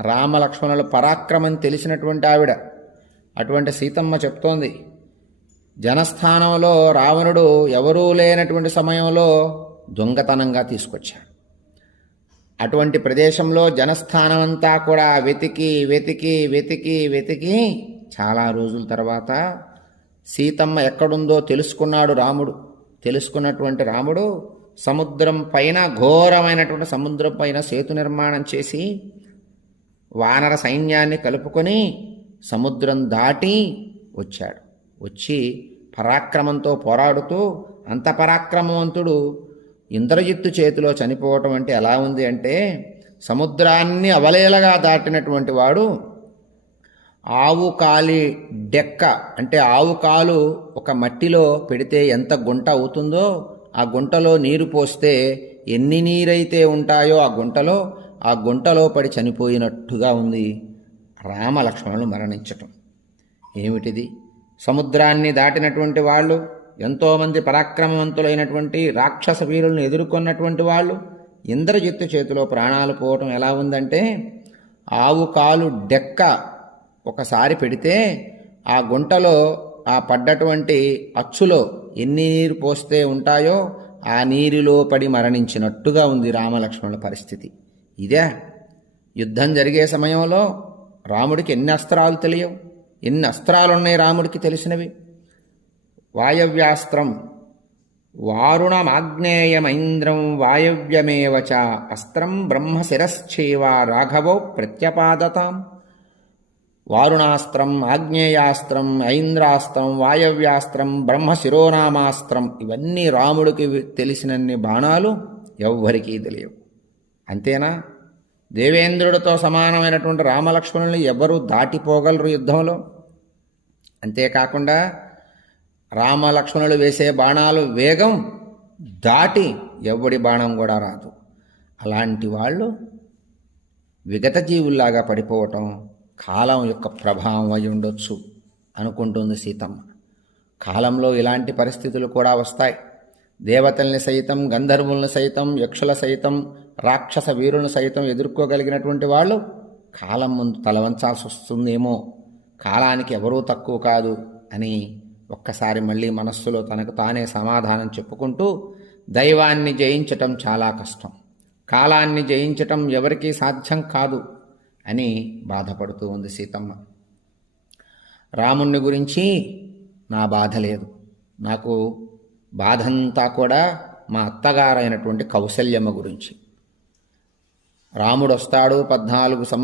రామలక్ష్మణుల పరాక్రమం తెలిసినటువంటి ఆవిడ. అటువంటి సీతమ్మ చెప్తోంది జనస్థానంలో రావణుడు ఎవరూ లేనటువంటి సమయంలో దొంగతనంగా తీసుకొచ్చాడు. అటువంటి ప్రదేశంలో జనస్థానం అంతా కూడా వెతికి వెతికి వెతికి వెతికి చాలా రోజుల తర్వాత సీతమ్మ ఎక్కడుందో తెలుసుకున్నాడు రాముడు. తెలుసుకున్నటువంటి రాముడు సముద్రం పైన ఘోరమైనటువంటి సముద్రం పైన సేతు నిర్మాణం చేసి వానర సైన్యాన్ని కలుపుకొని సముద్రం దాటి వచ్చాడు. వచ్చి పరాక్రమంతో పోరాడుతూ అంత పరాక్రమవంతుడు ఇంద్రజిత్తు చేతిలో చనిపోవటం అంటే ఎలా ఉంది అంటే సముద్రాన్ని అవలేలగా దాటినటువంటి వాడు ఆవు కాలి డెక్క అంటే ఆవు కాలు ఒక మట్టిలో పెడితే ఎంత గుంట అవుతుందో ఆ గుంటలో నీరు పోస్తే ఎన్ని నీరైతే ఉంటాయో ఆ గుంటలో ఆ గుంటలో పడి చనిపోయినట్టుగా ఉంది రామలక్ష్మణులు మరణించటం. ఏమిటిది? సముద్రాన్ని దాటినటువంటి వాళ్ళు ఎంతోమంది పరాక్రమవంతులైనటువంటి రాక్షస వీరులను ఎదుర్కొన్నటువంటి వాళ్ళు ఇంద్రజిత్తు చేతిలో ప్రాణాలు పోవటం ఎలా ఉందంటే ఆవు కాలు డెక్క ఒకసారి పెడితే ఆ గుంటలో ఆ పడ్డటువంటి అచ్చులో ఎన్ని నీరు పోస్తే ఉంటాయో ఆ నీరులో పడి మరణించినట్టుగా ఉంది రామలక్ష్మణుల పరిస్థితి. ఇదే యుద్ధం జరిగే సమయంలో రాముడికి ఎన్ని అస్త్రాలు తెలియవు. ఎన్ని అస్త్రాలు ఉన్నాయి రాముడికి తెలిసినవి? వాయవ్యాస్త్రం వారుణమాగ్నేయమైంద్రం వాయవ్యమేవచ అస్త్రం బ్రహ్మశిరశ్చేవ రాఘవో ప్రత్యపాదతాం. వారుణాస్త్రం ఆగ్నేయాస్త్రం ఐంద్రాస్త్రం వాయవ్యాస్త్రం బ్రహ్మశిరోనామాస్త్రం ఇవన్నీ రాముడికి తెలిసినన్ని బాణాలు ఎవ్వరికీ తెలియవు. అంతేనా? దేవేంద్రుడితో సమానమైనటువంటి రామలక్ష్మణుల్ని ఎవరు దాటిపోగలరు యుద్ధంలో? అంతేకాకుండా రామలక్ష్మణులు వేసే బాణాలు వేగం దాటి ఎవడి బాణం కూడా రాదు. అలాంటి వాళ్ళు విగత జీవుల్లాగా పడిపోవటం కాలం యొక్క ప్రభావం అయి ఉండొచ్చు అనుకుంటుంది సీతమ్మ. కాలంలో ఇలాంటి పరిస్థితులు కూడా వస్తాయి. దేవతల్ని సైతం గంధర్వుల్ని సైతం యక్షుల సైతం రాక్షస వీరులను సైతం ఎదుర్కోగలిగినటువంటి వాళ్ళు కాలం ముందు తలవంచాల్సి వస్తుందేమో. కాలానికి ఎవరూ తక్కువ కాదు అని ఒక్కసారి మళ్ళీ మనస్సులో తనకు తానే సమాధానం చెప్పుకుంటూ దైవాన్ని జయించటం చాలా కష్టం. కాలాన్ని జయించటం ఎవరికీ సాధ్యం కాదు అని బాధపడుతూ ఉంది సీతమ్మ. రాముణ్ణి గురించి నా బాధ లేదు. నాకు బాధంతా కూడా మా అత్తగారైనటువంటి కౌశల్యమ్మ గురించి. రాముడు వస్తాడు పద్నాలుగు సం